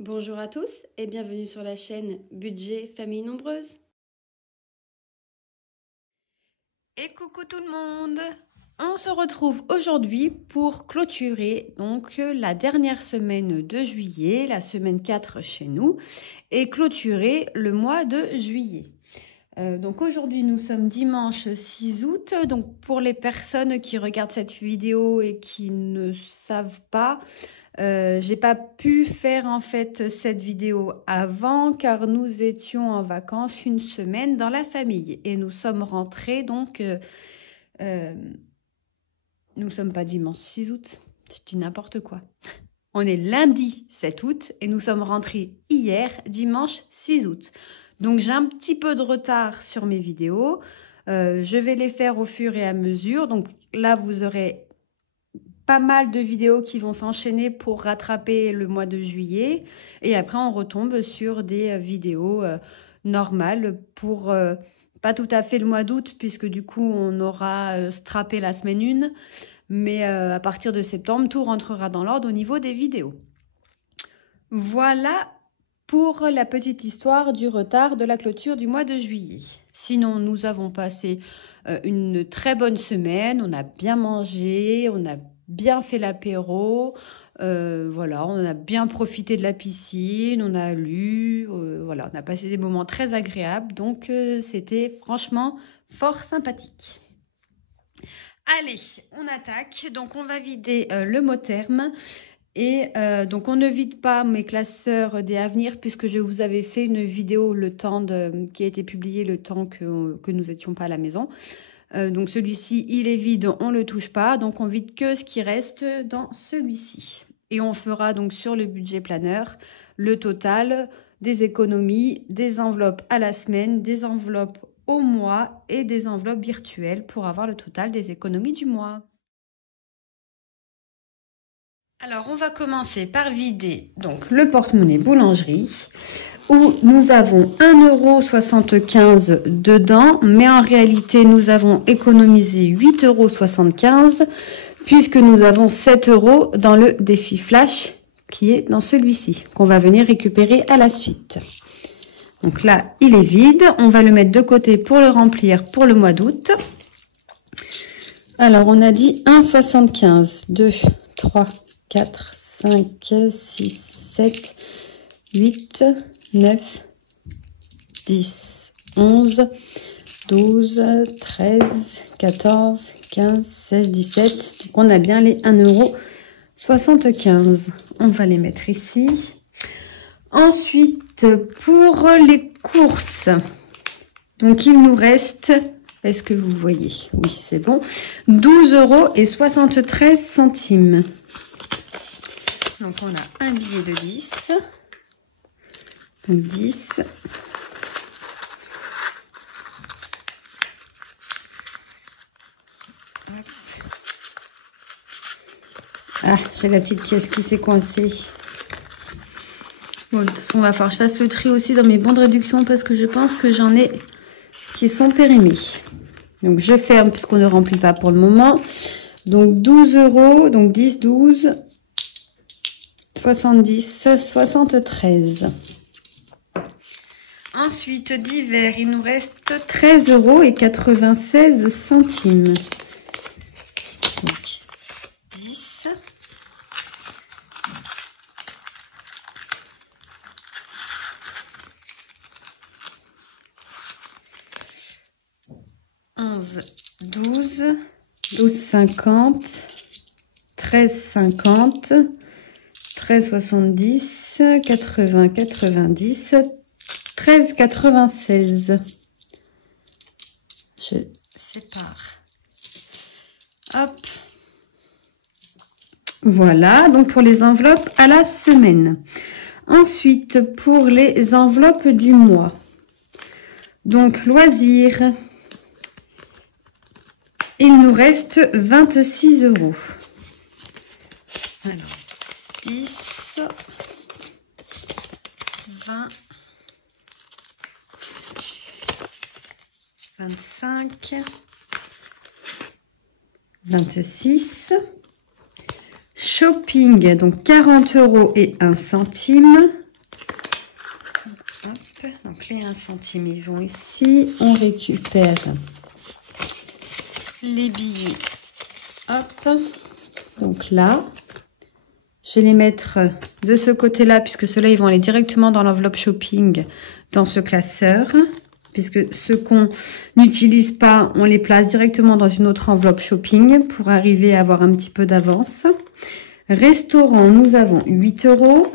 Bonjour à tous et bienvenue sur la chaîne Budget Famille Nombreuse. Et coucou tout le monde! On se retrouve aujourd'hui pour clôturer donc la dernière semaine de juillet, la semaine 4 chez nous, et clôturer le mois de juillet. Donc aujourd'hui nous sommes dimanche 6 août, donc pour les personnes qui regardent cette vidéo et qui ne savent pas, j'ai pas pu faire en fait cette vidéo avant car nous étions en vacances une semaine dans la famille et nous sommes rentrés donc nous sommes pas dimanche 6 août, je dis n'importe quoi. On est lundi 7 août et nous sommes rentrés hier dimanche 6 août. Donc j'ai un petit peu de retard sur mes vidéos. Je vais les faire au fur et à mesure. Donc là vous aurez pas mal de vidéos qui vont s'enchaîner pour rattraper le mois de juillet. Et après, on retombe sur des vidéos normales pour pas tout à fait le mois d'août, puisque du coup, on aura strappé la semaine 1. Mais à partir de septembre, tout rentrera dans l'ordre au niveau des vidéos. Voilà pour la petite histoire du retard de la clôture du mois de juillet. Sinon, nous avons passé une très bonne semaine. On a bien mangé, on a bien fait l'apéro, voilà, on a bien profité de la piscine, on a lu, voilà, on a passé des moments très agréables, donc c'était franchement fort sympathique. Allez, on attaque, donc on va vider le mot terme, et donc on ne vide pas mes classeurs des à venir puisque je vous avais fait une vidéo qui a été publiée le temps que nous n'étions pas à la maison. Donc celui-ci, il est vide, on ne le touche pas. Donc on vide que ce qui reste dans celui-ci. Et on fera donc sur le budget planeur le total des économies, des enveloppes à la semaine, des enveloppes au mois et des enveloppes virtuelles pour avoir le total des économies du mois. Alors on va commencer par vider donc le porte-monnaie boulangerie, où nous avons 1,75 € dedans, mais en réalité, nous avons économisé 8,75 € puisque nous avons 7 € dans le défi flash qui est dans celui-ci, qu'on va venir récupérer à la suite. Donc là, il est vide. On va le mettre de côté pour le remplir pour le mois d'août. Alors, on a dit 1,75, 2, 3, 4, 5, 6, 7, 8... 9, 10, 11, 12, 13, 14, 15, 16, 17. Donc, on a bien les 1,75 €. On va les mettre ici. Ensuite, pour les courses, donc il nous reste, est-ce que vous voyez? Oui, c'est bon. 12,73 €. Donc, on a un billet de 10. 10. Ah, j'ai la petite pièce qui s'est coincée. Bon, de toute façon, on va falloir que je fasse le tri aussi dans mes bons de réduction parce que je pense que j'en ai qui sont périmés. Donc, je ferme puisqu'on ne remplit pas pour le moment. Donc, 12 €, donc 10, 12, 70, 73. Ensuite, d'hiver, il nous reste 13,96 €. Donc, 10. Onze, 12, 12,50, 13,50, 13,70, 80, 90, 13,96. Je sépare. Hop. Voilà, donc pour les enveloppes à la semaine. Ensuite, pour les enveloppes du mois. Donc, loisirs. Il nous reste 26 €. Alors, 10, 20, 25, 26. Shopping, donc 40 € et 1 centime. Donc les 1 centime, ils vont ici. On récupère les billets. Hop. Donc là, je vais les mettre de ce côté-là, puisque ceux-là, ils vont aller directement dans l'enveloppe shopping, dans ce classeur. Puisque ceux qu'on n'utilise pas, on les place directement dans une autre enveloppe shopping pour arriver à avoir un petit peu d'avance. Restaurant, nous avons 8 €.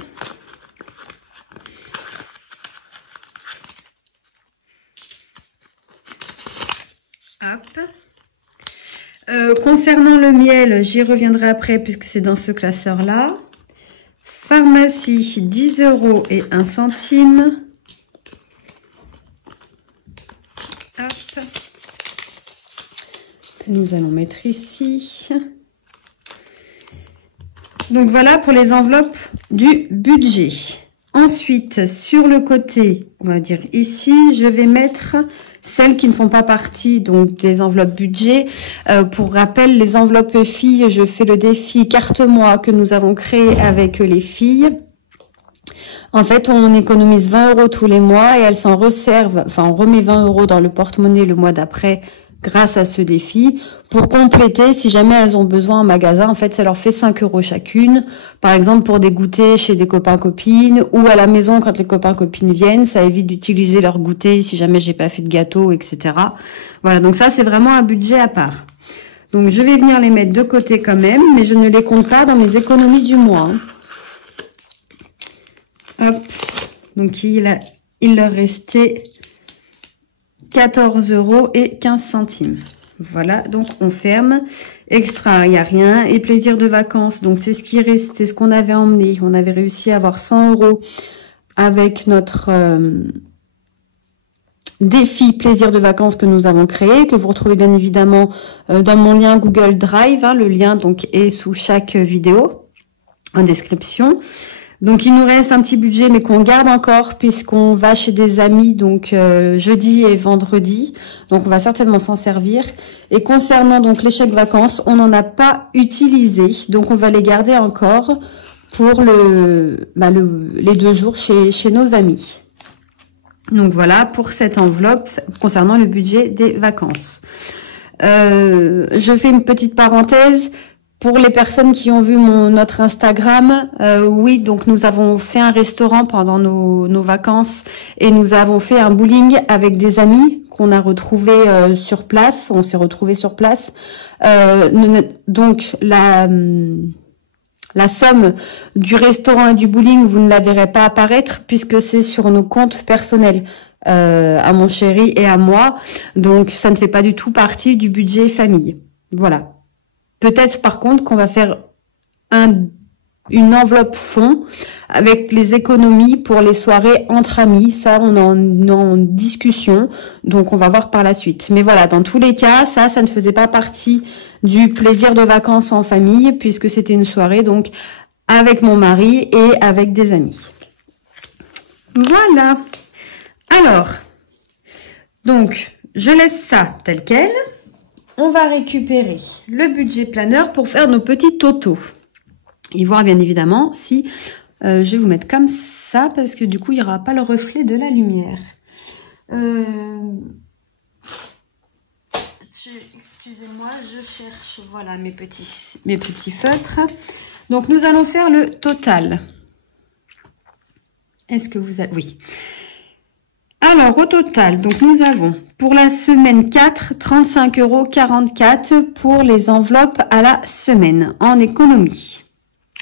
Hop. Concernant le miel, j'y reviendrai après puisque c'est dans ce classeur-là. Pharmacie, 10 € et 1 centime. Hop. Que nous allons mettre ici. Donc voilà pour les enveloppes du budget. Ensuite, sur le côté, on va dire ici, je vais mettre celles qui ne font pas partie donc des enveloppes budget. Pour rappel, les enveloppes filles, je fais le défi carte-moi que nous avons créé avec les filles. En fait, on économise 20 € tous les mois et elles s'en resservent, enfin on remet 20 € dans le porte-monnaie le mois d'après grâce à ce défi. Pour compléter, si jamais elles ont besoin en magasin, en fait, ça leur fait 5 € chacune. Par exemple, pour des goûters chez des copains-copines ou à la maison quand les copains-copines viennent, ça évite d'utiliser leur goûter si jamais j'ai pas fait de gâteau, etc. Voilà, donc ça, c'est vraiment un budget à part. Donc, je vais venir les mettre de côté quand même, mais je ne les compte pas dans mes économies du mois. Hop, donc il leur restait 14 € et 15 centimes. Voilà, donc on ferme. Extra, il n'y a rien. Et plaisir de vacances, donc c'est ce qui reste, c'est ce qu'on avait emmené. On avait réussi à avoir 100 € avec notre défi plaisir de vacances que nous avons créé, que vous retrouvez bien évidemment dans mon lien Google Drive. Hein, le lien donc est sous chaque vidéo en description. Donc, il nous reste un petit budget, mais qu'on garde encore puisqu'on va chez des amis, donc jeudi et vendredi. Donc, on va certainement s'en servir. Et concernant donc les chèques vacances, on n'en a pas utilisé. Donc, on va les garder encore pour les 2 jours chez nos amis. Donc, voilà pour cette enveloppe concernant le budget des vacances. Je fais une petite parenthèse. Pour les personnes qui ont vu notre Instagram, oui, donc nous avons fait un restaurant pendant nos vacances et nous avons fait un bowling avec des amis qu'on a retrouvés sur place. On s'est retrouvés sur place. Donc la somme du restaurant et du bowling, vous ne la verrez pas apparaître puisque c'est sur nos comptes personnels. À mon chéri et à moi. Donc ça ne fait pas du tout partie du budget famille. Voilà. Peut-être par contre qu'on va faire une enveloppe fond avec les économies pour les soirées entre amis. Ça, on est en discussion, donc on va voir par la suite. Mais voilà, dans tous les cas, ça ne faisait pas partie du plaisir de vacances en famille puisque c'était une soirée donc avec mon mari et avec des amis. Voilà. Alors, donc, je laisse ça tel quel. On va récupérer le budget planeur pour faire nos petits totaux. Et voir bien évidemment si je vais vous mettre comme ça parce que du coup il n'y aura pas le reflet de la lumière. Excusez-moi, je cherche voilà mes petits feutres. Donc nous allons faire le total. Est-ce que vous avez... Oui. Alors, au total, donc nous avons pour la semaine 4, 35,44 € pour les enveloppes à la semaine en économie.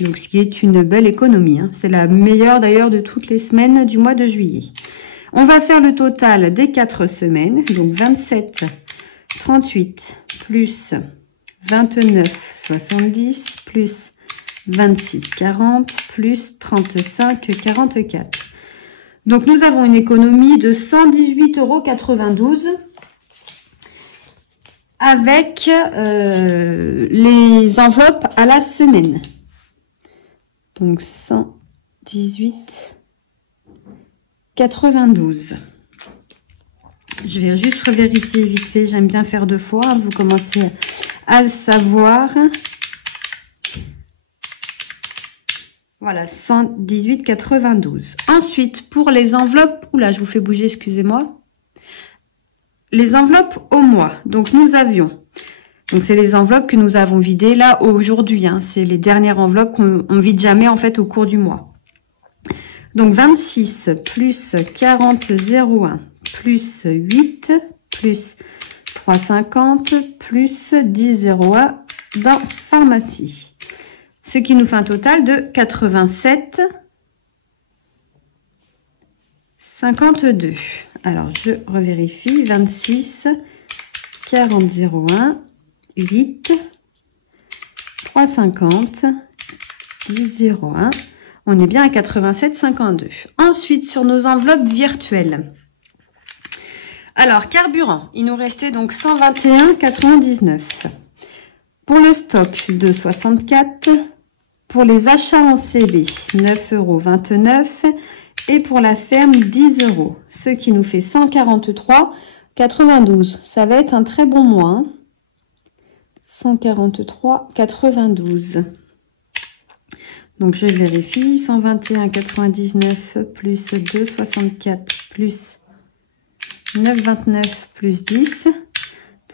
Donc, ce qui est une belle économie. Hein. C'est la meilleure d'ailleurs de toutes les semaines du mois de juillet. On va faire le total des 4 semaines. Donc, 27, 38 plus 29, 70 plus 26, 40 plus 35, 44. Donc, nous avons une économie de 118,92 € avec les enveloppes à la semaine. Donc, 118,92 €. Je vais juste revérifier vite fait. J'aime bien faire 2 fois. Vous commencez à le savoir. Voilà, 118,92. Ensuite, pour les enveloppes, oula, je vous fais bouger, excusez-moi. Les enveloppes au mois. Donc, nous avions, donc c'est les enveloppes que nous avons vidées là aujourd'hui. Hein, c'est les dernières enveloppes qu'on vide jamais en fait au cours du mois. Donc, 26 plus 40,01 plus 8 plus 3,50 plus 10,01 dans pharmacie. Ce qui nous fait un total de 87,52. Alors, je revérifie. 26, 40,01, 8, 3,50, 10,01. On est bien à 87,52. Ensuite, sur nos enveloppes virtuelles. Alors, carburant, il nous restait donc 121,99. Pour le stock, 2,64. Pour les achats en CB, 9,29 €. Et pour la ferme, 10 €. Ce qui nous fait 143,92. Ça va être un très bon mois. Hein. 143,92. Donc, je vérifie. 121,99 plus 2,64 plus 9,29 plus 10.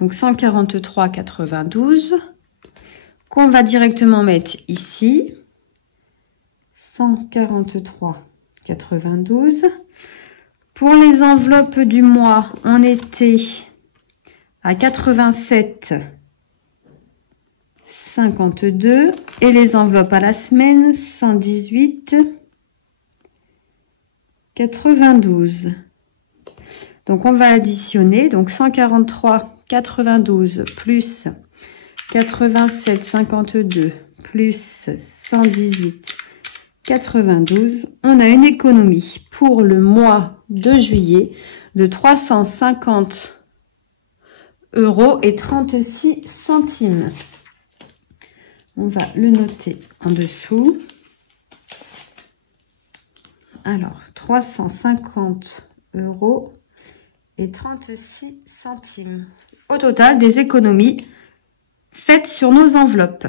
Donc, 143,92. Qu'on va directement mettre ici. 143,92. Pour les enveloppes du mois, on était à 87,52. Et les enveloppes à la semaine, 118,92. Donc, on va additionner. Donc, 143,92 plus 87,52 plus 118,92. On a une économie pour le mois de juillet de 350,36 €. On va le noter en dessous. Alors, 350,36 €. Au total, des économies faites sur nos enveloppes.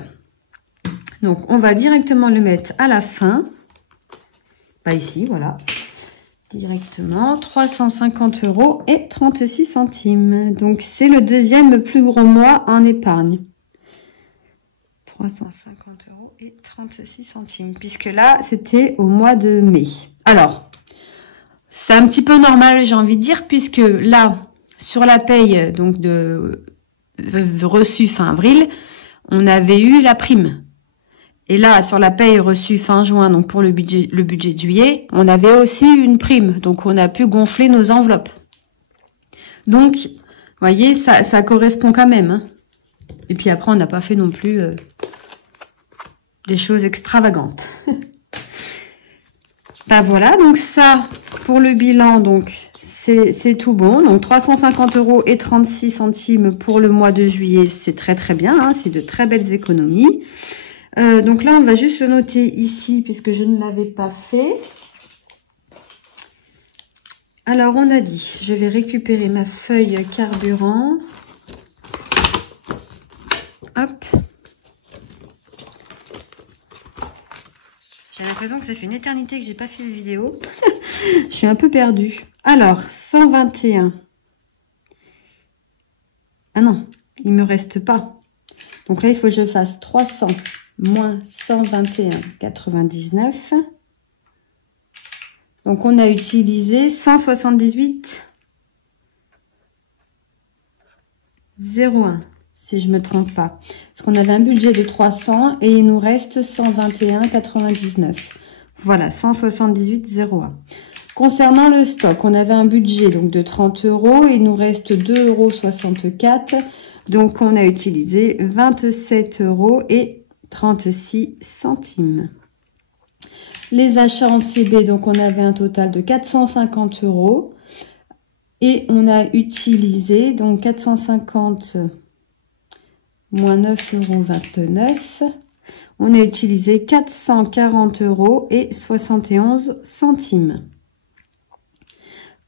Donc, on va directement le mettre à la fin. Pas ici, voilà. Directement, 350,36 €. Donc, c'est le deuxième plus gros mois en épargne. 350,36 €. Puisque là, c'était au mois de mai. Alors, c'est un petit peu normal, j'ai envie de dire, puisque là, sur la paye donc de reçue fin avril, on avait eu la prime. Et là, sur la paye reçue fin juin, donc pour le budget de juillet, on avait aussi une prime. Donc, on a pu gonfler nos enveloppes. Donc, vous voyez, ça correspond quand même. Hein. Et puis après, on n'a pas fait non plus des choses extravagantes. Ben voilà, donc ça, pour le bilan, donc c'est tout bon. Donc 350,36 € pour le mois de juillet, c'est très très bien. Hein, c'est de très belles économies. Donc là, on va juste le noter ici, puisque je ne l'avais pas fait. Alors, on a dit, je vais récupérer ma feuille carburant. Hop. J'ai l'impression que ça fait une éternité que j'ai pas fait de vidéo. Je suis un peu perdue. Alors, 121. Ah non, il me reste pas. Donc là, il faut que je fasse 300 moins 121,99. Donc, on a utilisé 178,01, si je me trompe pas. Parce qu'on avait un budget de 300 et il nous reste 121,99. Voilà, 178,01. Concernant le stock, on avait un budget donc de 30 €. Il nous reste 2,64 €. Donc, on a utilisé 27,36 €. Les achats en CB, donc on avait un total de 450 € et on a utilisé donc 450 moins 9,29 €. On a utilisé 440,71 €.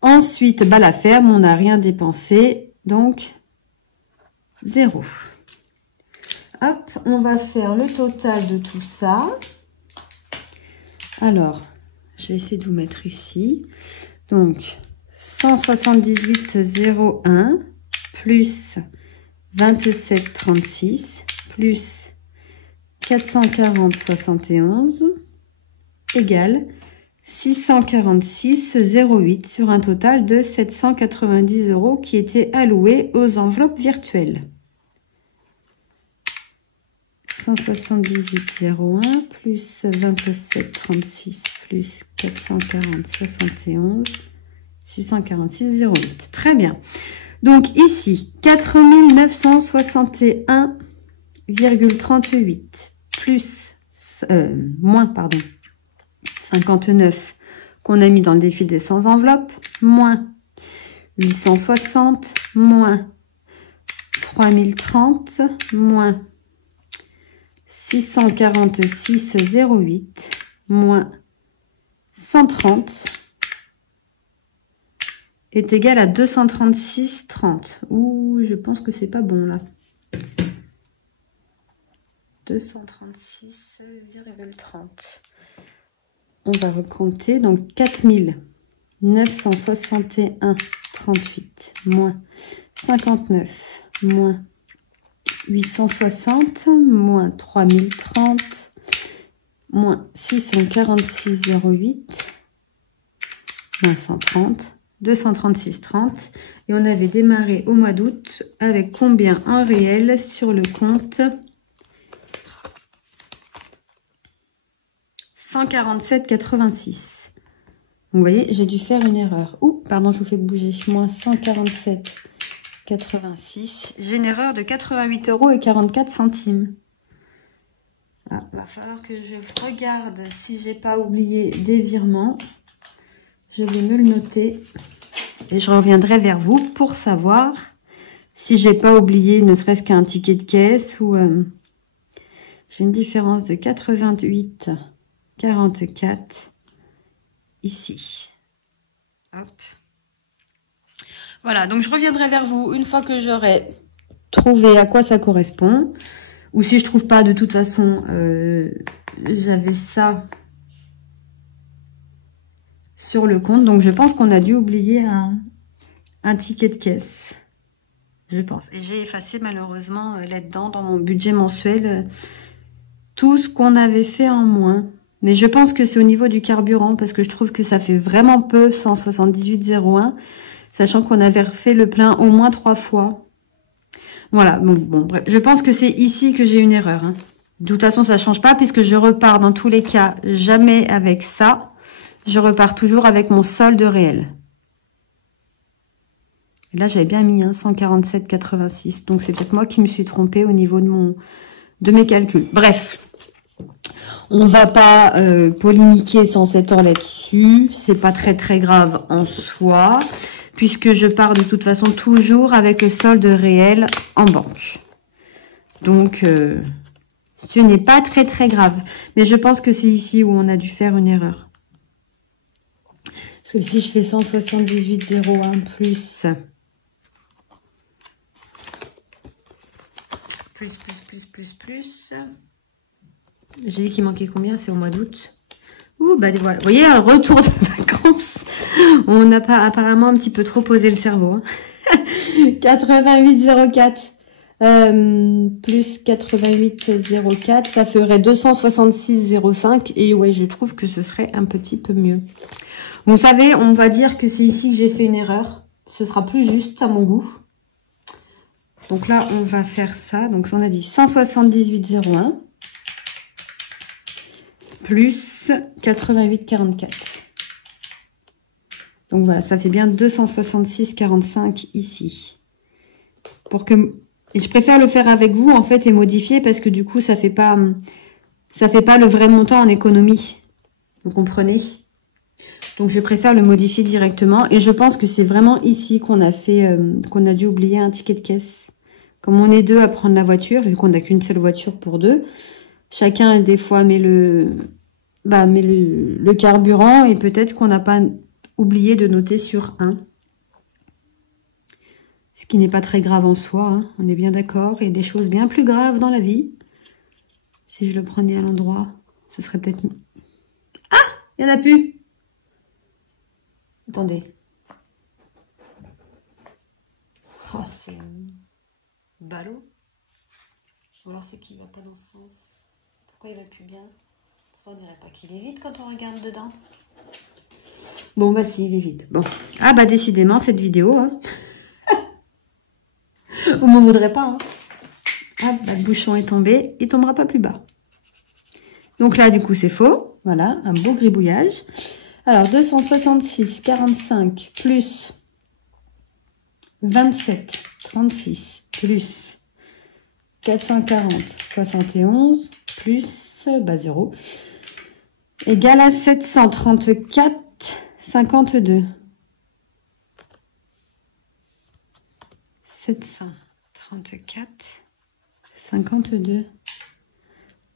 Ensuite, bah, la ferme, on n'a rien dépensé, donc 0. Hop, on va faire le total de tout ça. Alors, je vais essayer de vous mettre ici. Donc, 178,01 plus 27,36 plus 440,71 égale 646,08 sur un total de 790 € qui étaient alloués aux enveloppes virtuelles. 178,01 plus 27,36 plus 440,71, 646,08. Très bien. Donc ici, 4 961,38 plus, moins, pardon, 59 qu'on a mis dans le défi des 100 enveloppes, moins 860, moins 3030, moins 646,08, moins 130 est égal à 236,30. Ouh, je pense que c'est pas bon là. 236,30. On va recompter, donc 4 961,38 moins 59 moins 860 moins 3030 moins 646,08 moins 130, 236,30. Et on avait démarré au mois d'août avec combien en réel sur le compte? 147,86. Vous voyez, j'ai dû faire une erreur. Ouh, pardon, je vous fais bouger. Moins 147,86. J'ai une erreur de 88,44 €. Ah, va falloir que je regarde si j'ai pas oublié des virements. Je vais me le noter. Et je reviendrai vers vous pour savoir si j'ai pas oublié ne serait-ce qu'un ticket de caisse ou... j'ai une différence de 88,44 ici. Hop. Voilà, donc je reviendrai vers vous une fois que j'aurai trouvé à quoi ça correspond. Ou si je trouve pas, de toute façon, j'avais ça sur le compte. Donc je pense qu'on a dû oublier un ticket de caisse. Je pense. Et j'ai effacé malheureusement là-dedans, dans mon budget mensuel, tout ce qu'on avait fait en moins. Mais je pense que c'est au niveau du carburant, parce que je trouve que ça fait vraiment peu, 178,01, sachant qu'on avait refait le plein au moins 3 fois. Voilà, bon, bref, je pense que c'est ici que j'ai une erreur. Hein. De toute façon, ça ne change pas, puisque je repars dans tous les cas jamais avec ça. Je repars toujours avec mon solde réel. Et là, j'avais bien mis 147,86. Donc, c'est peut-être moi qui me suis trompée au niveau de mes calculs. Bref. On va pas polémiquer sans cette heure là-dessus. C'est pas très grave en soi, puisque je pars de toute façon toujours avec le solde réel en banque. Donc, ce n'est pas très grave. Mais je pense que c'est ici où on a dû faire une erreur. Parce que si je fais 178,01 plus... plus... J'ai dit qu'il manquait combien? C'est au mois d'août. Ouh, bah voilà. Vous voyez, un retour de vacances. On n'a pas apparemment un petit peu trop posé le cerveau. Hein. 88,04 plus 88,04, ça ferait 266,05. Et ouais, je trouve que ce serait un petit peu mieux. Vous savez, on va dire que c'est ici que j'ai fait une erreur. Ce sera plus juste à mon goût. Donc là, on va faire ça. Donc on a dit 178,01. Plus 88,44. Donc voilà, ça fait bien 266,45 ici. Et je préfère le faire avec vous en fait et modifier parce que du coup ça fait pas le vrai montant en économie. Vous comprenez? Donc je préfère le modifier directement et je pense que c'est vraiment ici qu'on a dû oublier un ticket de caisse. Comme on est deux à prendre la voiture, vu qu'on n'a qu'une seule voiture pour deux. Chacun, des fois, met le carburant et peut-être qu'on n'a pas oublié de noter sur 1. Ce qui n'est pas très grave en soi, hein, on est bien d'accord. Il y a des choses bien plus graves dans la vie. Si je le prenais à l'endroit, ce serait peut-être... Ah! Il n'y en a plus. Attendez. Oh, c'est ballot. Ou alors c'est qu'il va pas dans ce sens. Pourquoi il va plus bien? On dirait pas qu'il est vide quand on regarde dedans. Bon, bah si, il est vide. Bon. Ah bah décidément, cette vidéo, hein. On m'en voudrait pas, hein. Ah, bah, le bouchon est tombé. Il tombera pas plus bas. Donc là, du coup, c'est faux. Voilà, un beau gribouillage. Alors, 266, 45, plus 27, 36, plus 440, 71, plus, bah 0, égale à 734, 52. 734, 52.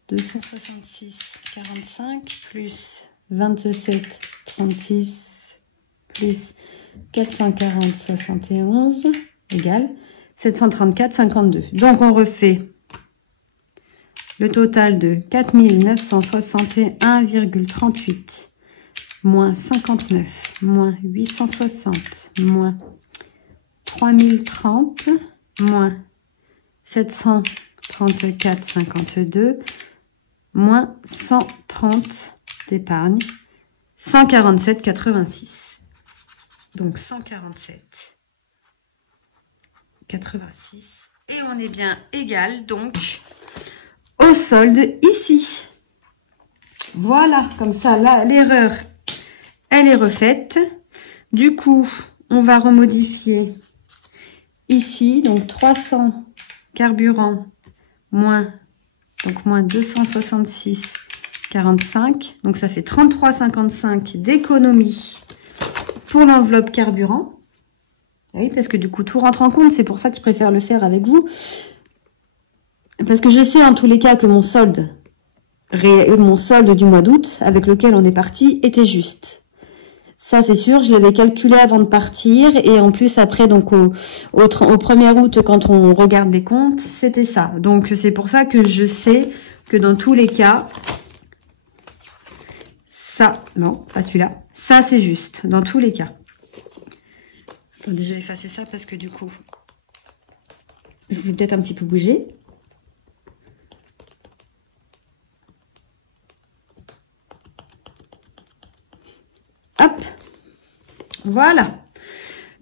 266, 45, plus 27, 36, plus 440, 71, égale 734, 52. Donc, on refait le total de 4 961,38, moins 59, moins 860, moins 3030, moins 734, 52, moins 130 d'épargne, 147,86. Donc 147,86. Et on est bien égal donc au solde ici. Voilà, comme ça, là, l'erreur, elle est refaite. Du coup, on va remodifier ici, donc 300 carburant moins 266,45. Donc ça fait 33,55 d'économie pour l'enveloppe carburant. Oui, parce que du coup, tout rentre en compte. C'est pour ça que je préfère le faire avec vous. Parce que je sais en tous les cas que mon solde du mois d'août, avec lequel on est parti, était juste. Ça, c'est sûr, je l'avais calculé avant de partir. Et en plus, après, donc au 1er août, quand on regarde les comptes, c'était ça. Donc, c'est pour ça que je sais que dans tous les cas, ça, non, pas celui-là, ça, c'est juste, dans tous les cas. Attendez, je vais effacer ça parce que du coup, je vais peut-être un petit peu bouger. Hop, voilà.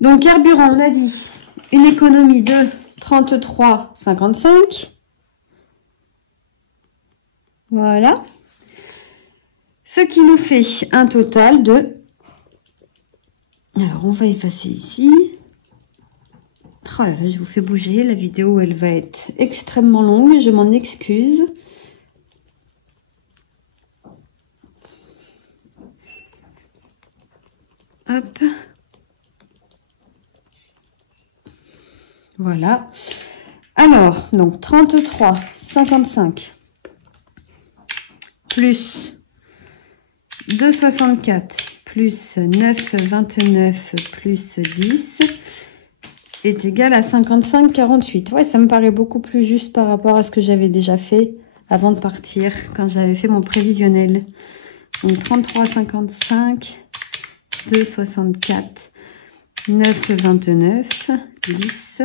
Donc, carburant, on a dit une économie de 33,55. Voilà. Ce qui nous fait un total de... Alors, on va effacer ici. Oh là là, je vous fais bouger. La vidéo, elle va être extrêmement longue. Je m'en excuse. Hop. Voilà. Alors, donc 33,55 plus 2,64 plus 9,29 plus 10 est égal à 55,48. Ouais, ça me paraît beaucoup plus juste par rapport à ce que j'avais déjà fait avant de partir, quand j'avais fait mon prévisionnel. Donc 33,55, 2,64, 9,29, 10,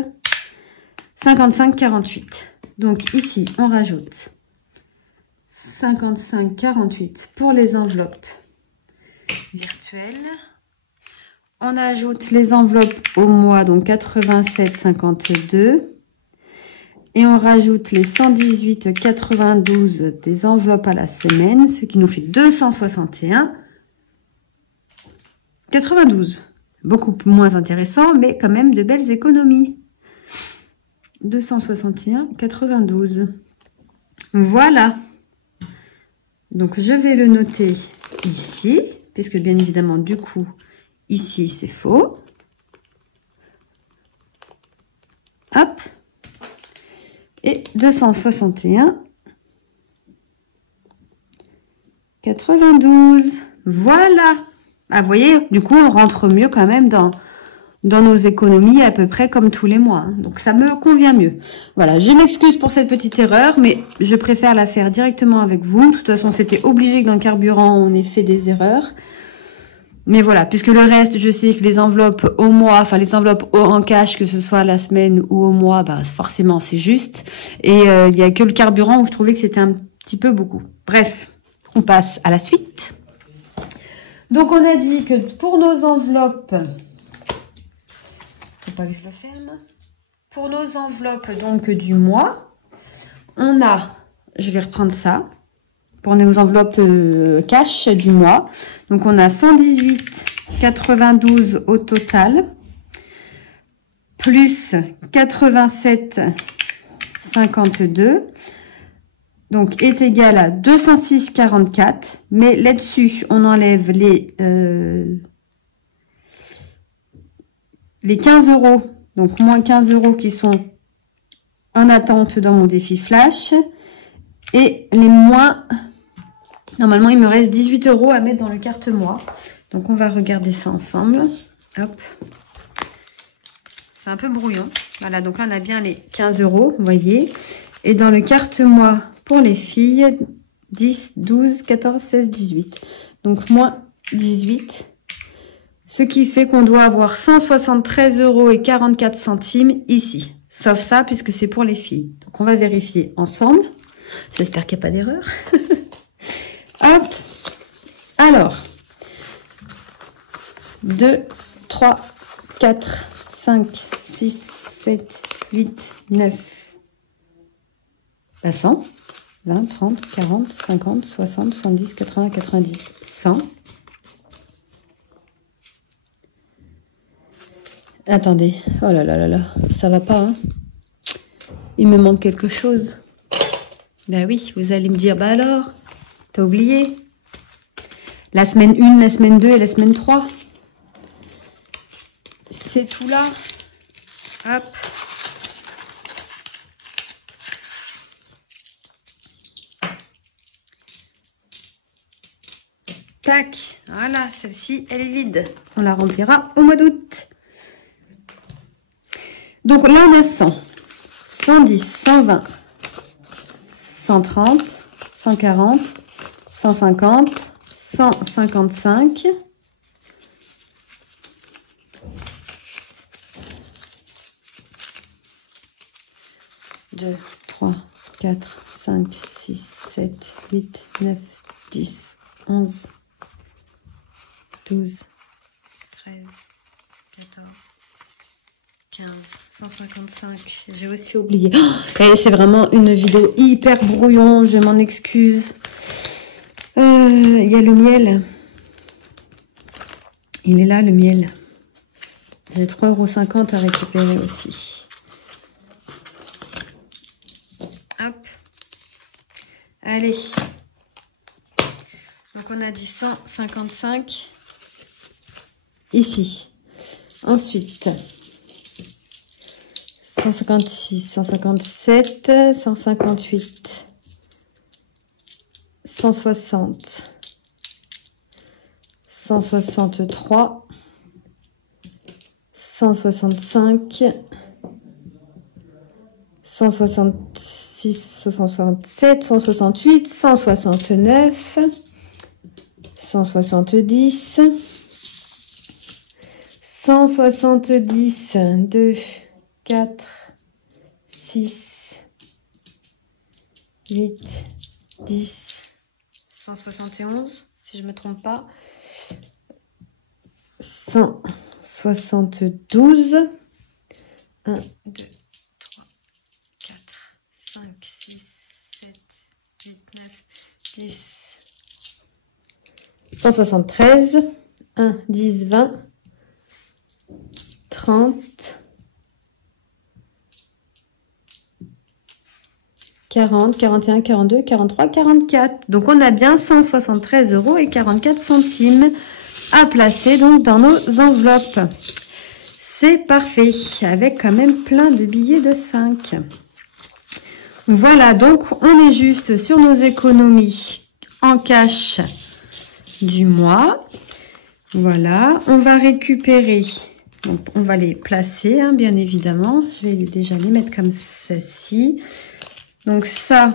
55,48. Donc ici, on rajoute 55,48 pour les enveloppes virtuelles. On ajoute les enveloppes au mois, donc 87,52. Et on rajoute les 118,92 des enveloppes à la semaine, ce qui nous fait 261,92. Beaucoup moins intéressant, mais quand même de belles économies. 261,92. Voilà. Donc, je vais le noter ici, puisque bien évidemment, du coup, ici, c'est faux. Hop. Et 261,92. Voilà. Ah, vous voyez, du coup, on rentre mieux quand même dans dans nos économies à peu près comme tous les mois. Hein. Donc ça me convient mieux. Voilà, je m'excuse pour cette petite erreur, mais je préfère la faire directement avec vous. De toute façon, c'était obligé que dans le carburant, on ait fait des erreurs. Mais voilà, puisque le reste, je sais que les enveloppes au mois, enfin les enveloppes en cash, que ce soit la semaine ou au mois, bah forcément c'est juste. Et il y a que le carburant où je trouvais que c'était un petit peu beaucoup. Bref, on passe à la suite. Donc on a dit que pour nos enveloppes, faut pas que je le ferme. Pour nos enveloppes donc du mois, on a, je vais reprendre ça. Pour nos enveloppes cash du mois. Donc, on a 118,92 au total. Plus 87,52. Donc, est égal à 206,44. Mais là-dessus, on enlève les 15 €. Donc, moins 15 € qui sont en attente dans mon défi flash. Et les moins... Normalement, il me reste 18 € à mettre dans le carte-moi. Donc, on va regarder ça ensemble. Hop. C'est un peu brouillon. Voilà, donc là, on a bien les 15 €, vous voyez. Et dans le carte-moi, pour les filles, 10, 12, 14, 16, 18. Donc, moins 18. Ce qui fait qu'on doit avoir 173,44 € ici. Sauf ça, puisque c'est pour les filles. Donc, on va vérifier ensemble. J'espère qu'il n'y a pas d'erreur. Hop. Alors, 2, 3, 4, 5, 6, 7, 8, 9, 100, 20, 30, 40, 50, 60, 70, 80, 90, 100. Attendez, oh là là là là, ça va pas, hein. Il me manque quelque chose. Ben oui, vous allez me dire, bah alors, t'as oublié la semaine 1, la semaine 2 et la semaine 3. C'est tout là. Hop. Tac. Voilà, celle-ci, elle est vide. On la remplira au mois d'août. Donc là, on a 100, 110, 120, 130, 140, 150, 155, 2, 3, 4, 5, 6, 7, 8, 9, 10, 11, 12, 13, 14, 15, 155. J'ai aussi oublié. Oh, et c'est vraiment une vidéo hyper brouillon. Je m'en excuse. Il y a le miel. Il est là, le miel. J'ai 3,50 € à récupérer aussi. Hop. Allez. Donc, on a dit 155 ici. Ensuite, 156, 157, 158, 160, 163, 165, 166, 167, 168, 169, 170, 170, 2, 4, 6, 8, 10, 171, si je ne me trompe pas, 172, 1, 2, 3, 4, 5, 6, 7, 8, 9, 10, 173, 1, 10, 20, 30, 40, 41, 42, 43, 44. Donc, on a bien 173,44 € à placer donc dans nos enveloppes. C'est parfait, avec quand même plein de billets de 5. Voilà, donc on est juste sur nos économies en cash du mois. Voilà, on va récupérer Donc, on va les placer, hein, bien évidemment. Je vais déjà les mettre comme ceci. Donc ça,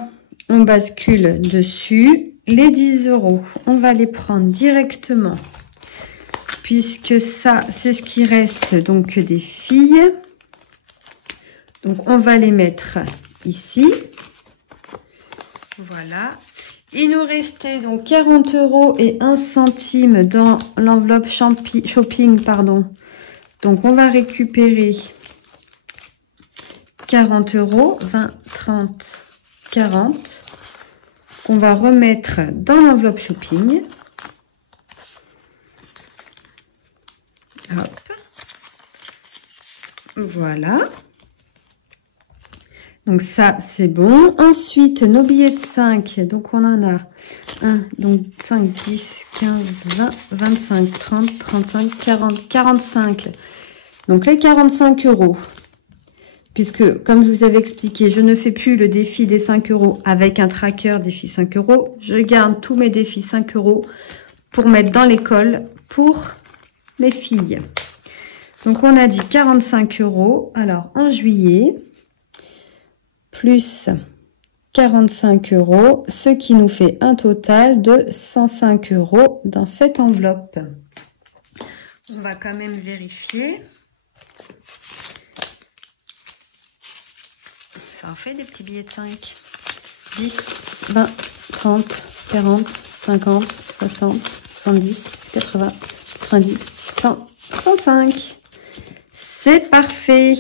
on bascule dessus. Les 10 €, on va les prendre directement. Puisque ça, c'est ce qui reste donc des filles. Donc, on va les mettre ici. Voilà. Il nous restait donc 40 € et 1 centime dans l'enveloppe shopping, pardon. Donc, on va récupérer 40 €, 20, 30, 40. On va remettre dans l'enveloppe shopping. Hop. Voilà. Donc ça, c'est bon. Ensuite, nos billets de 5. Donc, on en a 1, donc 5, 10, 15, 20, 25, 30, 35, 40, 45. Donc, les 45 €. Puisque, comme je vous avais expliqué, je ne fais plus le défi des 5 € avec un tracker défi 5 €. Je garde tous mes défis 5 € pour mettre dans l'école pour mes filles. Donc, on a dit 45 €. Alors, en juillet, plus 45 €, ce qui nous fait un total de 105 € dans cette enveloppe. On va quand même vérifier. Ça en fait des petits billets de 5. 10, 20, 30, 40, 50, 60, 70, 80, 90, 100, 105. C'est parfait.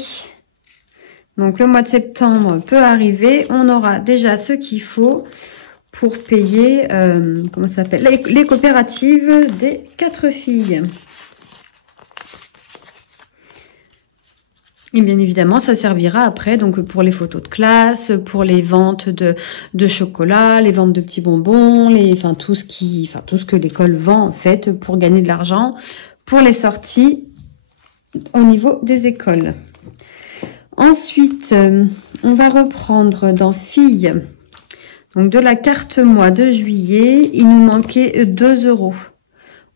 Donc, le mois de septembre peut arriver. On aura déjà ce qu'il faut pour payer, comment ça s'appelle, les coopératives des 4 filles. Et bien évidemment, ça servira après donc pour les photos de classe, pour les ventes de chocolat, les ventes de petits bonbons, tout ce que l'école vend en fait pour gagner de l'argent, pour les sorties au niveau des écoles. Ensuite, on va reprendre dans filles. Donc, de la carte mois de juillet, il nous manquait 2 €.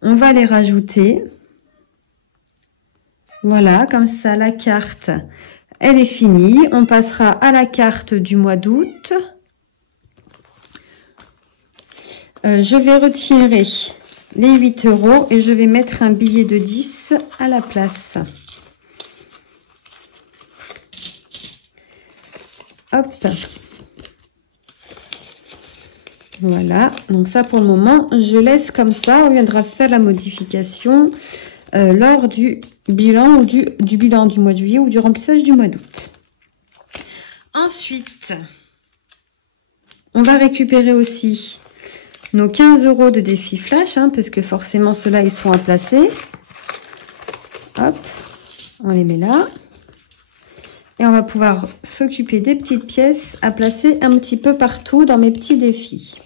On va les rajouter. Voilà, comme ça, la carte, elle est finie. On passera à la carte du mois d'août. Je vais retirer les 8 € et je vais mettre un billet de 10 à la place. Hop. Voilà. Donc ça, pour le moment, je laisse comme ça. On viendra faire la modification lors du bilan ou du bilan du mois de juillet ou du remplissage du mois d'août. Ensuite, on va récupérer aussi nos 15 € de défi flash, hein, parce que forcément, ceux-là, ils sont à placer. Hop. On les met là. Et on va pouvoir s'occuper des petites pièces à placer un petit peu partout dans mes petits défis.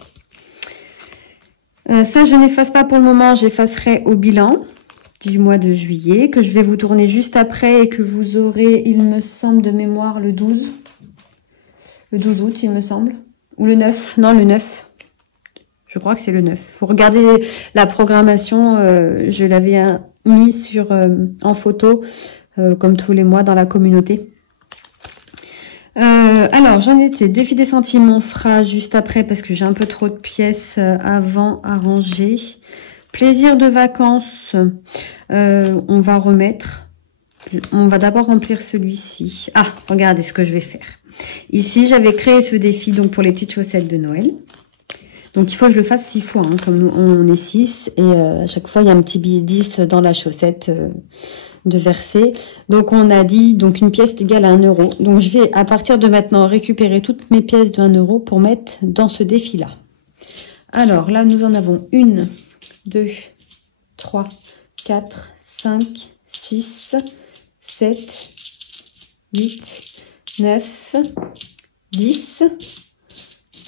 Ça, je n'efface pas pour le moment. J'effacerai au bilan du mois de juillet, que je vais vous tourner juste après et que vous aurez, il me semble, de mémoire le 12. Le 12 août, il me semble. Ou le 9. Non, le 9. Je crois que c'est le 9. Faut regarder la programmation. Je l'avais mis en photo, comme tous les mois dans la communauté. Alors, j'en étais défi des centimes, on fera juste après parce que j'ai un peu trop de pièces avant à ranger. Plaisir de vacances, on va remettre. On va d'abord remplir celui-ci. Ah, regardez ce que je vais faire. Ici, j'avais créé ce défi donc pour les petites chaussettes de Noël. Donc, il faut que je le fasse 6 fois, hein, comme nous, on est 6. Et à chaque fois, il y a un petit billet 10 dans la chaussette de verser. Donc, on a dit, donc une pièce est égale à 1 €. Donc, je vais, à partir de maintenant, récupérer toutes mes pièces de 1 € pour mettre dans ce défi-là. Alors, là, nous en avons 1, 2, 3, 4, 5, 6, 7, 8, 9, 10.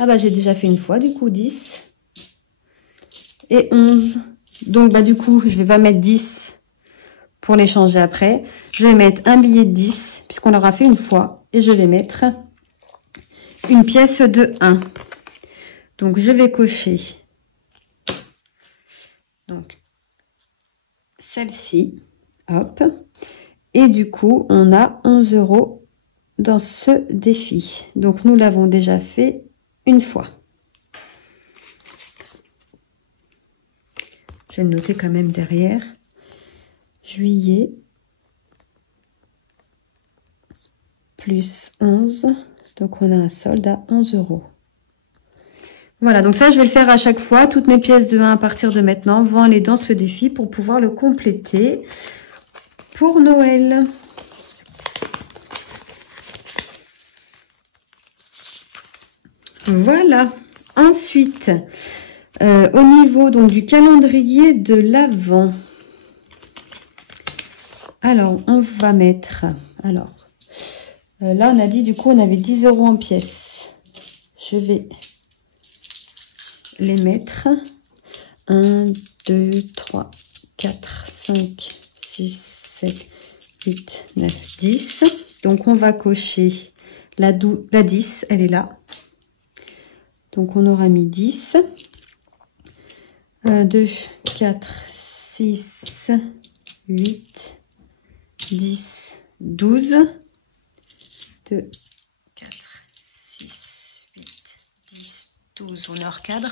Ah bah j'ai déjà fait une fois du coup 10 et 11. Donc bah du coup je vais pas mettre 10 pour les changer après. Je vais mettre un billet de 10 puisqu'on l'aura fait une fois et je vais mettre une pièce de 1. Donc je vais cocher donc celle-ci. Hop. Et du coup, on a 11 € dans ce défi. Donc, nous l'avons déjà fait une fois. Je vais le noter quand même derrière. Juillet plus 11. Donc, on a un solde à 11 €. Voilà, donc ça, je vais le faire à chaque fois. Toutes mes pièces de 1 à partir de maintenant vont aller dans ce défi pour pouvoir le compléter pour Noël. Voilà. Ensuite, au niveau donc du calendrier de l'Avent. Alors, on va mettre... Alors, là, on a dit, du coup, on avait 10 € en pièces. Je vais les mettre. 1, 2, 3, 4, 5, 6, 7, 8, 9, 10. Donc, on va cocher la 10, elle est là. Donc, on aura mis 10. 1, 2, 4, 6, 8, 10, 12. 2, 4, 6, 8, 10, 12. On est hors cadre.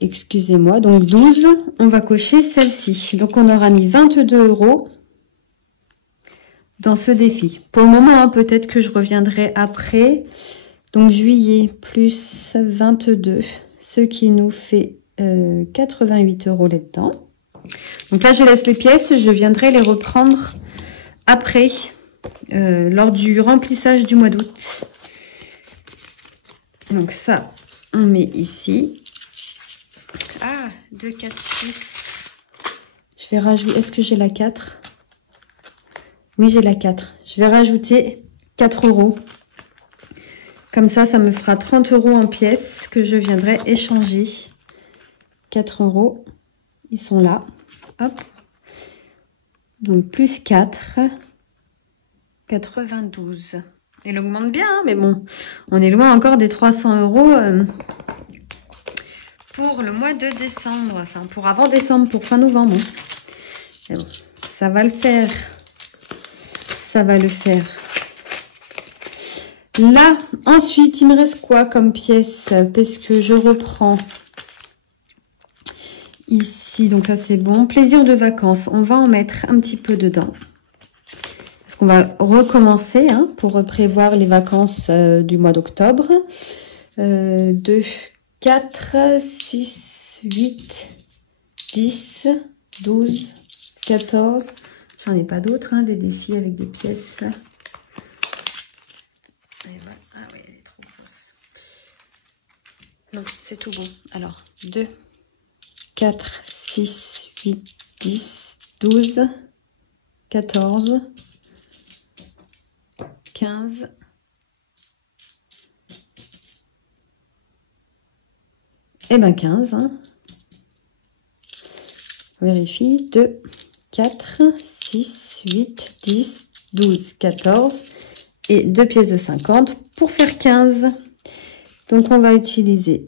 Excusez-moi. Donc, 12. On va cocher celle-ci. Donc, on aura mis 22 € dans ce défi. Pour le moment, hein, peut-être que je reviendrai après. Donc, juillet plus 22, ce qui nous fait 88 € là-dedans. Donc là, je laisse les pièces. Je viendrai les reprendre après, lors du remplissage du mois d'août. Donc ça, on met ici. Ah, 2, 4, 6. Je vais rajouter... Est-ce que j'ai la 4? Oui, j'ai la 4. Je vais rajouter 4 €. Comme ça, ça me fera 30 € en pièces que je viendrai échanger. 4 €. Ils sont là. Hop. Donc, plus 4. 92. Il augmente bien, hein, mais bon, on est loin encore des 300 € pour le mois de décembre. Enfin, pour avant décembre, pour fin novembre. Mais bon, ça va le faire. Ça va le faire. Là, ensuite, il me reste quoi comme pièce? Parce que je reprends ici. Donc, ça, c'est bon. Plaisir de vacances. On va en mettre un petit peu dedans. Parce qu'on va recommencer hein, pour prévoir les vacances du mois d'octobre. 2, 4, 6, 8, 10, 12, 14. J'en ai pas d'autres, hein, des défis avec des pièces là. Ah oui, elle est trop fausse. Non, c'est tout bon. Alors, 2, 4, 6, 8, 10, 12, 14, 15, et ben 15. Hein. Vérifie. 2, 4, 6, 8, 10, 12, 14. Et 2 pièces de 50 pour faire 15. Donc, on va utiliser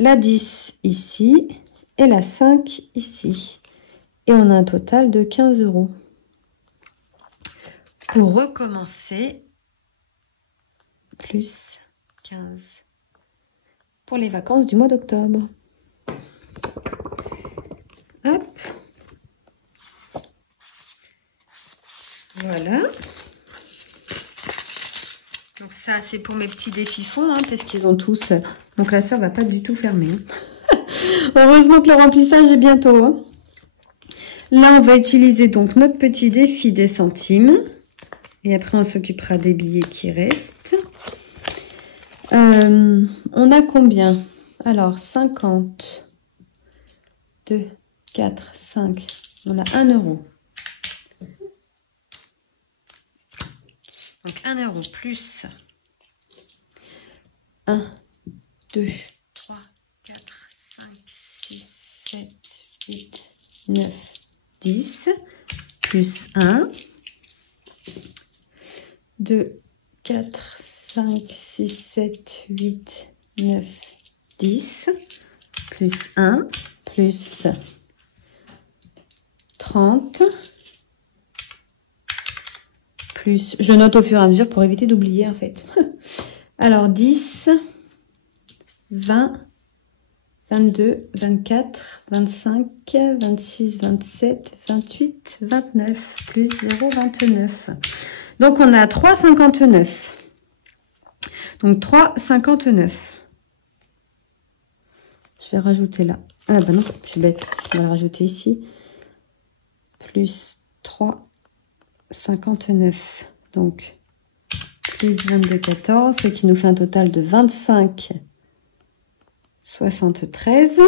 la 10 ici et la 5 ici. Et on a un total de 15 €. Pour recommencer, plus 15 pour les vacances du mois d'octobre. Hop. Voilà. Donc ça, c'est pour mes petits défis fonds, hein, parce qu'ils ont tous... Donc la sœur va pas du tout fermer. Hein. Heureusement que le remplissage est bientôt. Hein. Là, on va utiliser donc notre petit défi des centimes. Et après, on s'occupera des billets qui restent. On a combien? Alors, 50. 2, 4, 5. On a 1 €. Donc 1 € plus 1, 2, 3, 4, 5, 6, 7, 8, 9, 10, plus 1, 2, 4, 5, 6, 7, 8, 9, 10, plus 1, plus 30, plus... Je le note au fur et à mesure pour éviter d'oublier, en fait. Alors, 10, 20, 22, 24, 25, 26, 27, 28, 29, plus 0, 29. Donc, on a 3,59. Donc, 3,59. Je vais rajouter là. Ah bah non, je suis bête. Je vais le rajouter ici. Plus 3,59. Donc, plus 22,14. Ce qui nous fait un total de 25,73.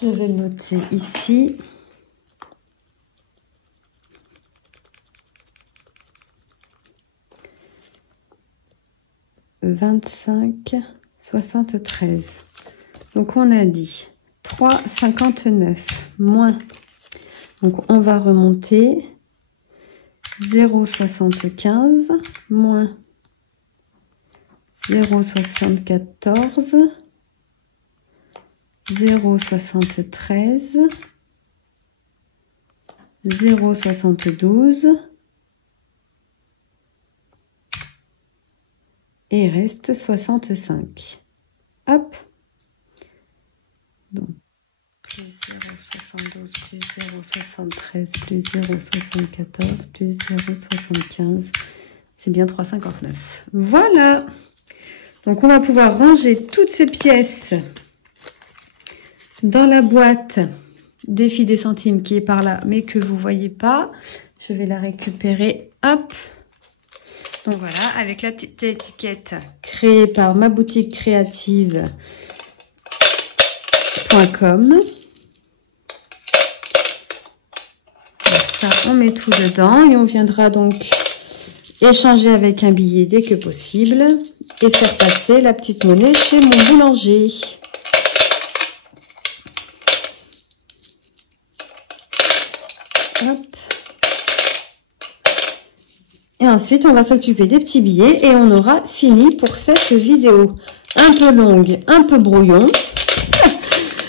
Je vais le noter ici. « 25,73. » Donc, on a dit 3,59 moins. Donc, on va remonter 0,75 moins 0,74, 0,73, 0,72 et il reste 65. Hop. Donc, plus 0,72, plus 0,73, plus 0,74, plus 0,75. C'est bien 3,59. Voilà. Donc, on va pouvoir ranger toutes ces pièces dans la boîte défi des centimes qui est par là, mais que vous voyez pas. Je vais la récupérer. Hop. Donc, voilà, avec la petite étiquette créée par ma boutique créative.com. Ça, on met tout dedans et on viendra donc échanger avec un billet dès que possible et faire passer la petite monnaie chez mon boulanger. Hop. Et ensuite, on va s'occuper des petits billets et on aura fini pour cette vidéo. Un peu longue, un peu brouillon.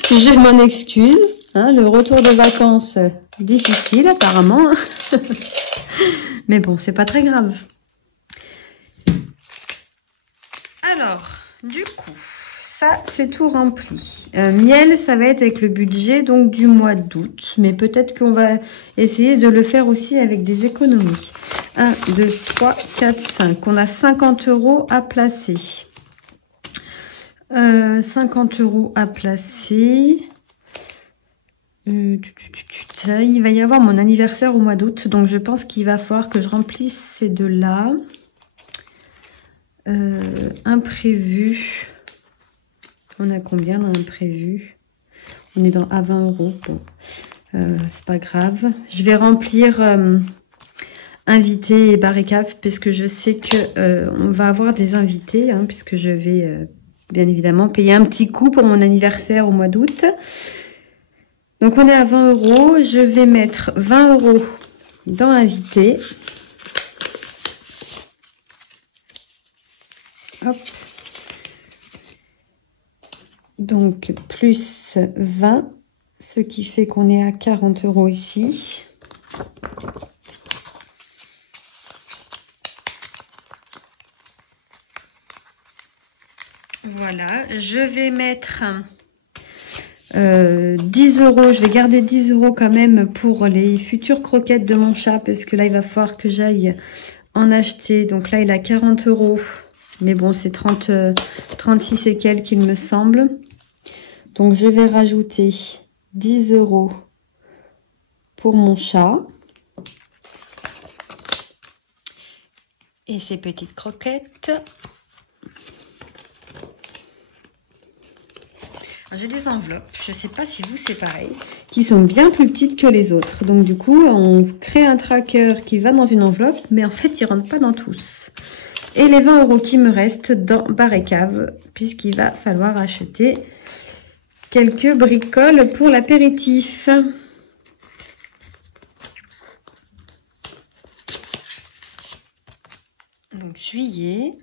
Je m'en excuse. Hein, le retour de vacances, difficile apparemment. Mais bon, c'est pas très grave. Alors, du coup, ça, c'est tout rempli. Miel, ça va être avec le budget donc du mois d'août. Mais peut-être qu'on va essayer de le faire aussi avec des économies. 1, 2, 3, 4, 5. On a 50 € à placer. 50 € à placer. Il va y avoir mon anniversaire au mois d'août. Donc, je pense qu'il va falloir que je remplisse ces deux-là. Imprévu. On a combien dans imprévu? On est à 20 €. Bon, c'est pas grave. Je vais remplir invités et barricades puisque je sais que on va avoir des invités, hein, puisque je vais bien évidemment payer un petit coup pour mon anniversaire au mois d'août. Donc on est à 20 €. Je vais mettre 20 € dans invité. Hop. Donc, plus 20, ce qui fait qu'on est à 40 € ici. Voilà, je vais mettre 10 €. Je vais garder 10 € quand même pour les futures croquettes de mon chat, parce que là, il va falloir que j'aille en acheter. Donc là, il a 40 €. Mais bon, c'est 36 et quelques, il me semble. Donc, je vais rajouter 10 € pour mon chat. Et ces petites croquettes. J'ai des enveloppes, je ne sais pas si vous c'est pareil, qui sont bien plus petites que les autres. Donc, du coup, on crée un tracker qui va dans une enveloppe, mais en fait, il ne rentre pas dans tous. Et les 20 € qui me restent dans Barricave, puisqu'il va falloir acheter quelques bricoles pour l'apéritif. Donc, juillet.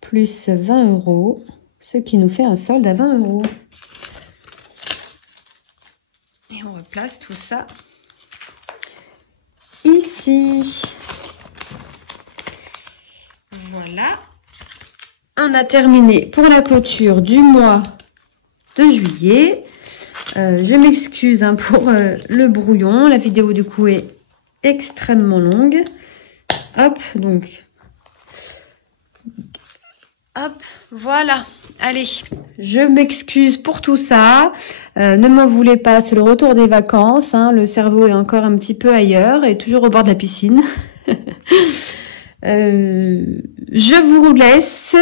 Plus 20 €, ce qui nous fait un solde à 20 €. Et on va replace tout ça ici. Voilà. On a terminé pour la clôture du mois de juillet. Je m'excuse hein, pour le brouillon. La vidéo du coup est extrêmement longue. Hop, donc. Hop, voilà. Allez, je m'excuse pour tout ça. Ne m'en voulez pas, c'est le retour des vacances. Hein, le cerveau est encore un petit peu ailleurs et toujours au bord de la piscine. Je vous laisse.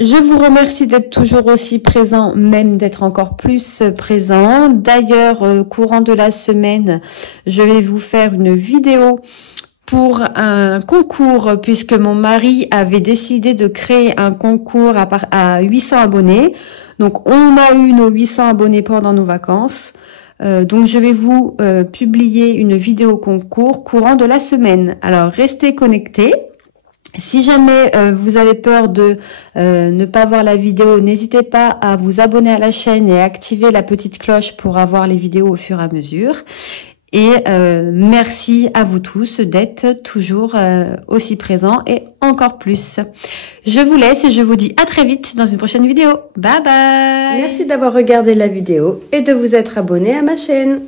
Je vous remercie d'être toujours aussi présent, même d'être encore plus présent. D'ailleurs, courant de la semaine, je vais vous faire une vidéo pour un concours, puisque mon mari avait décidé de créer un concours à 800 abonnés. Donc, on a eu nos 800 abonnés pendant nos vacances. Donc, je vais vous publier une vidéo concours courant de la semaine. Alors, restez connectés. Si jamais vous avez peur de ne pas voir la vidéo, n'hésitez pas à vous abonner à la chaîne et à activer la petite cloche pour avoir les vidéos au fur et à mesure. Et merci à vous tous d'être toujours aussi présents et encore plus. Je vous laisse et je vous dis à très vite dans une prochaine vidéo. Bye bye! Merci d'avoir regardé la vidéo et de vous être abonné à ma chaîne.